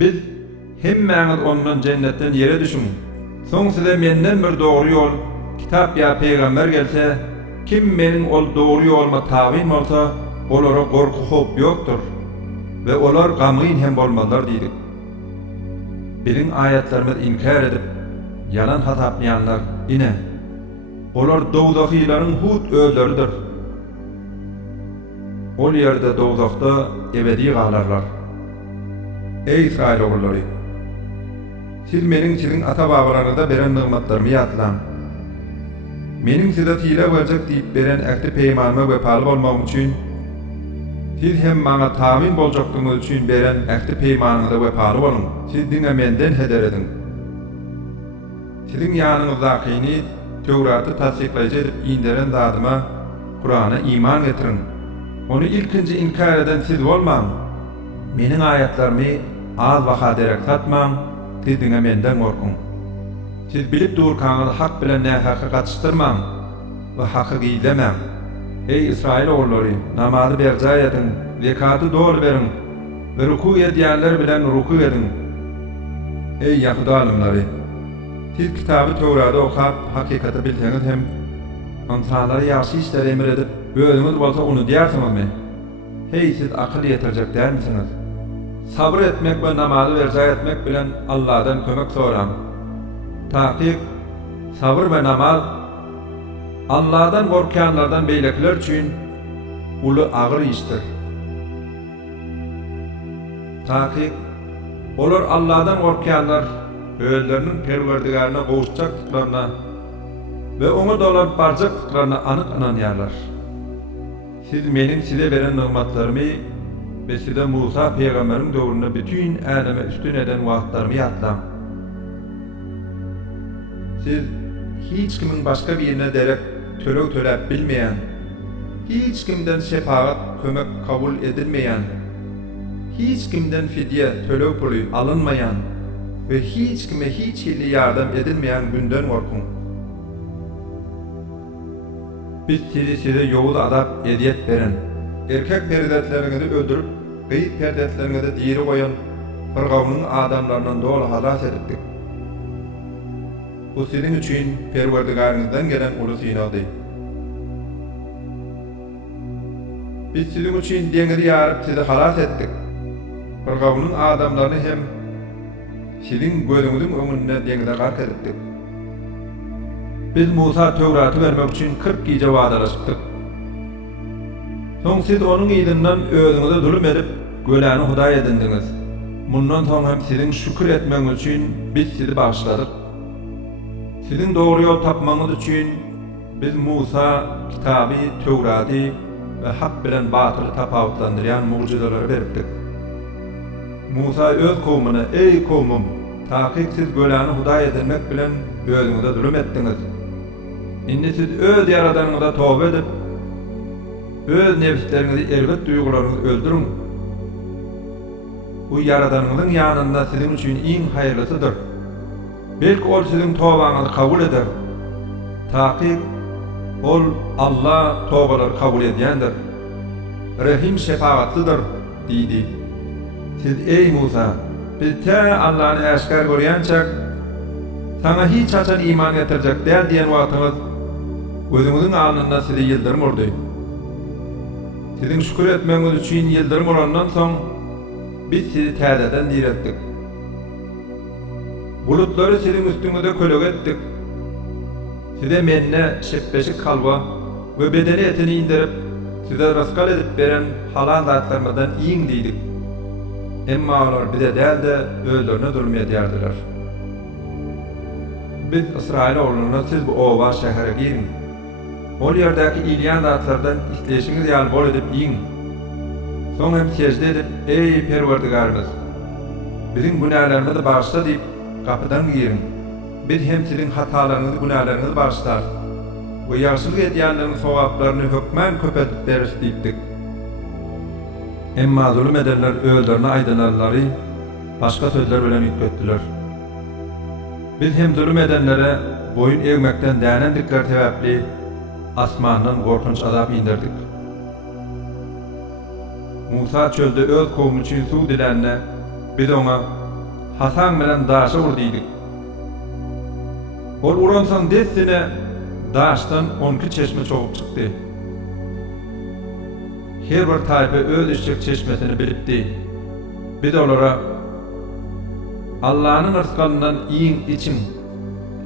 Biz hemmäňiz ondan cennetten yere düşün. Soň size menden bir dogry ýol, kitap ya peýgamber gelse, kim meniň ol dogry ýoluma tabyn bolsa, olara gorku hop ýokdur we olar gamyn hem bolmalar diýdik. Birin ayetlerimiz inkar edip, yalan hataplayanlar ine, olar dowzakylaryň hut özleridir. Ol ýerde dowzakda ebedi galarlar. Ey İsrail oğulları! Siz meniň sizin ata-babalaryňyza beren nygmatlarymy ýatlan. Meniň size tile berjek diýip beren ähdi peýmanyma wepaly bolmagym üçin, siz hem maňa tabyn boljakdyňyz üçin beren ähdi peýmanyňyza wepaly bolun. Siz diňe menden heder edin. Siziň ýanyňyzdakyny Tewraty tasdiklaýjy edip inderen zadyma Kur'ana iman getirin. Onu ilkinci inkar eden siz bolmaň. Meniň ayetlerimi az baha derek satmaň, siz diňe menden gorkun. Siz bilip durkaňyz hak bilen nähäki gatışdyrmaň we haky giýlemäň. Ey İsrail oğulları, namazy berja edin, zekaty dogry berin we ruku edýänler bilen ruku edin. Ey Ýahuda alymlary, siz kitabı Tewraty okap hakikaty bilseňiz hem insanlara ýaşy işler emir edip özüňiz bolsa onu diýersiňizmi? Hey, siz akyl ýetirjek dälmisiniz? Sabr etmek ve namazy berja etmek bilen Allah'dan kömek soran. Tahqiq, sabr ve namaz Allah'dan gorkýanlardan beýlekler üçin uly agyr işdir. Tahqiq, olar Allah'dan gorkýanlar özleriniň Perwerdigaryna gowuşjakdyklaryna ve oňa dolap barjakdyklaryna anyk inanýarlar. Siz meniň size beren nygmatlarymy ve size Musa peýgamberiň döwründe bütün Adem'e üstün eden wagtlarymy ýatlan. Siz hiç kimin başka birine derek töleg töläp bilmeýän, hiç kimden şefaat kömek kabul edilmeýän, hiç kimden fidye töleg puly alınmayan ve hiç kime hiç hili yardım edilmeyen günden gorkun. Biz size yoğud adap ediyet beren, erkek perdetlerinizi öldürüp, gıyık perdetlerinizi diri koyan, Firavun'un adamlarından dolu halas edipdik. Bu sizin üçün Perwerdigaryňyzdan gelen uly synagy. Biz sizin üçün deňizi ýaryp sizi halas etdik. Firavun'un adamlaryny hem sizin gözüňiziň öňünde deňize gark edipdik. Biz Musa Tewraty bermek üçin 40 gece wadalaşypdyk. Soň siz onuň ýylynyň özüňize zulüm edip, göläni Hudaý edindiňiz. Mundan soň hem sizin şükür etmeňiz üçin biz sizi bağışladyk. Sizin dogry ýol tapmaňyz üçin biz Musa kitaby, Tewraty we hak bilen batyly tapawutlandyrýan mucizelere beripdik. Musa öz kowmuna, ey kowmum, tahqiq siz göläni Hudaý edinmek bilen özüňize zulüm etdiňiz. Indi siz öz ýaradanyňyza tawba edip, öz nefslerinizi erget duýgularyňyzy öldürün. Bu ýaradanyňyzyň ýanynda sizin üçin iň haýyrlysydyr. Belki ol sizin tawbaňyzy kabul eder. Tahqiq, ol Allah tawbalary kabul edýändir. Rahim şefaatlydyr, diýdi. Siz ey Musa, biz te Allah'ını eşkar görýänçek, sana hiç açan iman getirjek däl diýen wagtyňyz gözüňiziň alnynda sizi ýyldyrym urdy. Sizin şükür etmeňiz üçin ýyldyrym urandan soň biz sizi täzeden diretdik. Bulutlary sizin üstüňizde kölek etdik. Size menne şepbeşik halwa we bedeni etini indirip, size raskal edip beren halal zatlarymyzdan iň diýdik. Emma olar bize däl de özlerine zulüm edýärdiler. Biz İsrail oğullarına siz bu owa şähere girin. Ol ýerdäki ilýan zatlardan isleşiňiz ýaly bol edip iň. Soň hem secde edip, ey Perwerdigarymyz, biziň günahlarymyzy bağışla diýip kapydan girin. Biz hem sizin hatalaryňyzy, günahlarynızy bağışlar we ýagşylyk edýänleriň sowaplaryny hökmen köpetip beris diýipdik. Emma zulüm edenler öldürüne aydınlarları başka sözler bilen yüklettiler. Biz hem zulüm edenlere boyun eğmekten dänendikler sebäpli asmandan korkunç azap indirdik. Musa çölde öz kowmy üçin suw dilänne biz ona Hasan bilen daşa vurduydyk. Ol uransan dessine daşdan 12 çeşme çoğup çykdy. Her bir taýpa öz işçek çeşmesini bilipdi. Biz olara Allah'ın ırskalından iyin için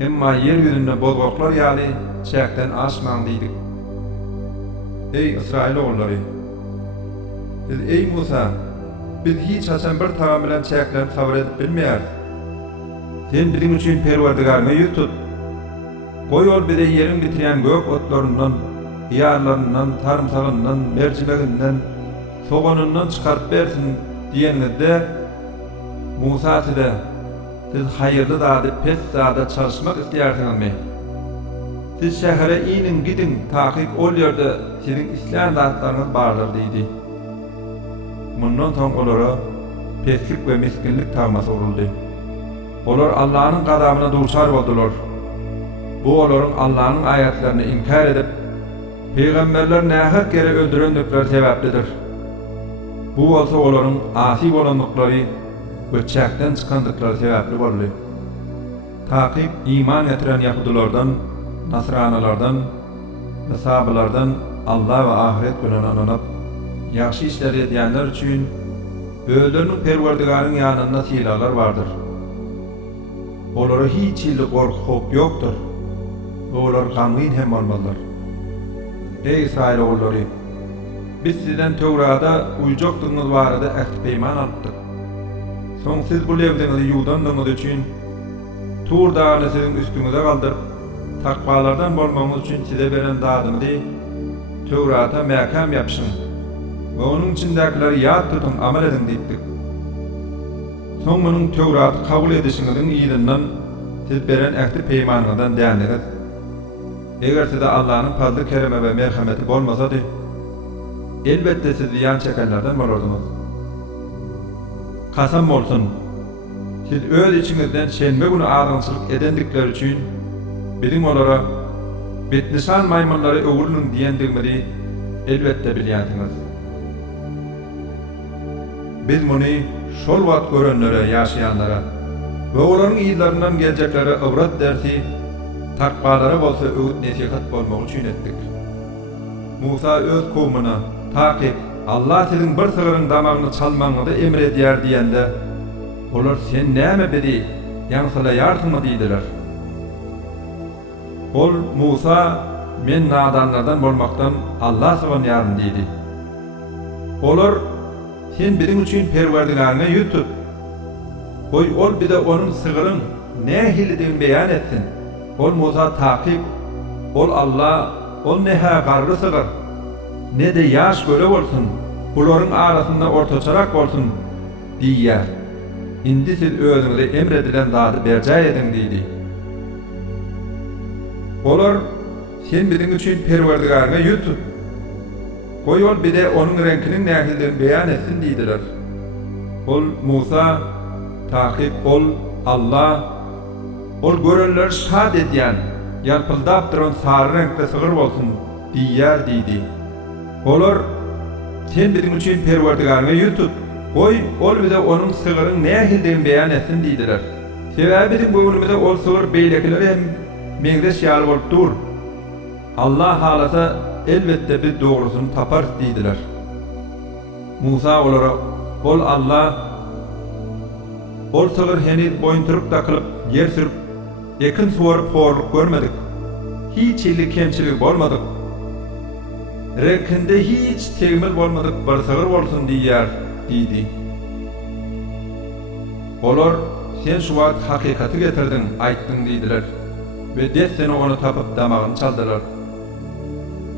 emma yer yüzünde bozgoklar ýaly çäkden aşmaň diýdik. Ey İsrail oğulları! Siz ey Musa! Biz hiç haçan bir taam bilen çäklen sabır edip bilmeýär. Sen bizim üçin Perwerdigaryňa ýüz tut. Goý ol bize yerin bitirýän gök otlaryndan, ýarlaryndan, tarymsalyndan, mercimeginden, soganyndan çykaryp bersin diýeninde Musa size siz hayırlı zady pes zada çalışmak istýärsiňizmi? Siz şähere inin gidin takyp ol ýerde sizin isläň zatlaryňyz bardyr diýdi. Mundan soň olara peslik we miskinlik tagmasy uruldy. Olar Allah'ın gadamyna duçar boldular. Bu olaryň Allah'ın ayatlaryny inkar edip peýgamberler nähak yere öldürendikleri sebäplidir. Bu bolsa olaryň asi bolandyklary we çäkden çykandykları sebäpli boldy. Takyp iman etiren Yahudilerden, Nasranalardan ve sahabalardan Allah ve ahiret gününe inanıp ýaxşy işler edýänler üçin özleriniň Perwerdigaryň ýanynda silalar bardyr. Olara hiç illi gorky hop ýokdur. Olar gamgyn hem bolmalylar. Ey İsrail oğulları! Biz sizden Tewrata uýjakdygyňyz barada ähd peýman alypdyk. Soň siz bu lewdeňizi ýuwdandygyňyz üçin Tur dagyny sizin üstüňize galdyryp takwalardan bolmagyňyz üçin size beren dadymy Tewrata mäkam ýapyşyň we onuň içindekileri ýad tutun, amal edin diýdik. Soň munyň Tewraty kabul edişiňiziň ýylynyň siz beren ähd peýmanyňyzdan däňdiňiz. Eger size Allah'ın fazly kereme ve merhameti bolmasady, elbette siz ýan çekenlerden bolardynız. Kasam bolsun, siz öz içiňizden şenbe günü agynçylyk edendikleri üçin biziň olara Betnisan maymunlary öwürlüň diýendigimi elbette bilýänsiňiz. Biz muny şol wagt görenlere, ýaşaýanlara we olaryň ýyllaryndan geljeklere ibrat dersi, takwalara bolsa öwüt nesihat bolmagy üçin etdik. Musa öz kowmuna takyp Allah sizin bir sygyryň damagyny çalmaňyzy emredýär diýende, olar sen näme bedi, ýaňsylaýarsyňmy diýdiler. Ol Musa men nadanlardan bolmakdan Allah syganýarym diýdi. Olar sen biziň üçin Perwerdigaryňa ýüz tut. Goý ol bize onuň sygyryň nähilidigini beýan etsin. Ol Musa takyp, ol Allah, ol nähä garry sygyr, ne de ýaş göle bolsun, bularyň arasynda ortaçarak bolsun diýýär. Indi siz özüňize emredilen zady berjäy edin diýdi. Olar sen biziň üçin Perwerdigaryňa ýüz tut. Goý ol bize onuň renkiniň nähilidigini beýan etsin diýdiler. Ol Musa takyp, ol Allah, ol görenler şad edýän, ýalpyldap duran sary renkde sygyr bolsun diýýär diýdi. Olar sen biziň üçin Perwerdigaryňa ýüz tut. Goý ol bize onuň sygyryň nähilidigini beýan etsin diýdiler. Sebäbi biziň göwnümizde ol sygyr beýlekileri hem meňdeş ýaly bolup dur. Allah halasa elbette biz dogrusyny tapar diýdiler. Musa olara ol Allah, ol sygyr heniz boýunturyp dakylyp ýer sürüp ekin suwaryp horluk görmedik. Hiç illi kemçilik bolmadyk. Renkinde hiç tegmil bolmadyk, bir sygyr bolsun diýýär diýdi. Olar sen şu wagt hakykati getirdiň, aýtdyň diýdiler we desseni onu tapyp damagyny çaldylar.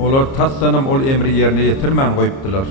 Olar tassanam ol emri ýerine ýetirmän goýupdylar.